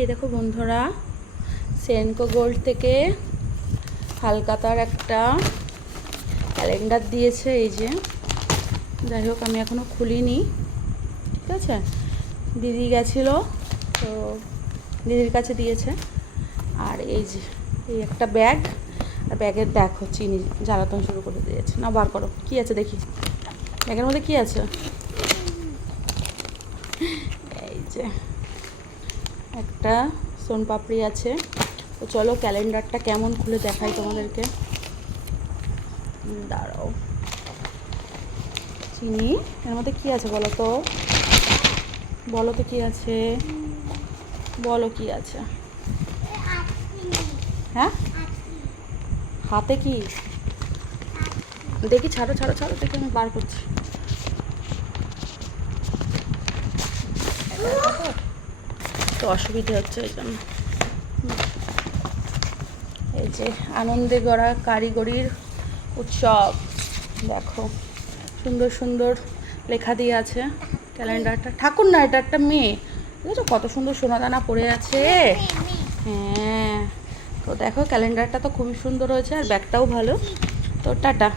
এই দেখো বন্ধুরা, সেনকো গোল্ড থেকে হালকাতার একটা ক্যালেন্ডার দিয়েছে। এই যে, যাই হোক আমি এখনও খুলিনি, ঠিক আছে। দিদি গেছিলো, তো দিদির কাছে দিয়েছে। আর এই যে এই একটা ব্যাগ, আর ব্যাগের দেখো চিনি জ্বালাতন শুরু করে দিয়েছে। না, বার করো, কী আছে দেখি ব্যাগের মধ্যে কী আছে। এই যে একটা সোনপাপড়ি আছে। তো চলো ক্যালেন্ডারটা কেমন খুলে দেখাই তোমাদেরকে। দাঁড়াও, চিনি এর মধ্যে কী আছে বলো তো, বলো তো কী আছে, বলো কী আছে। হ্যাঁ, হাতে কি দেখি, ছাড়ো ছাড়ো ছাড়ো দেখি, আমি বার করছি। তো অসুবিধা হচ্ছে এই জন্য। এই যে আনন্দে গড়া কারিগরির উৎসব, দেখো সুন্দর সুন্দর লেখা দিয়ে আছে ক্যালেন্ডারটা। ঠাকুর না, এটা একটা মেয়ে, ঠিক আছে, কত সুন্দর সোনাদানা পড়ে আছে। হ্যাঁ, তো দেখো ক্যালেন্ডারটা তো খুবই সুন্দর হয়েছে, আর ব্যাগটাও ভালো। তো টাটা।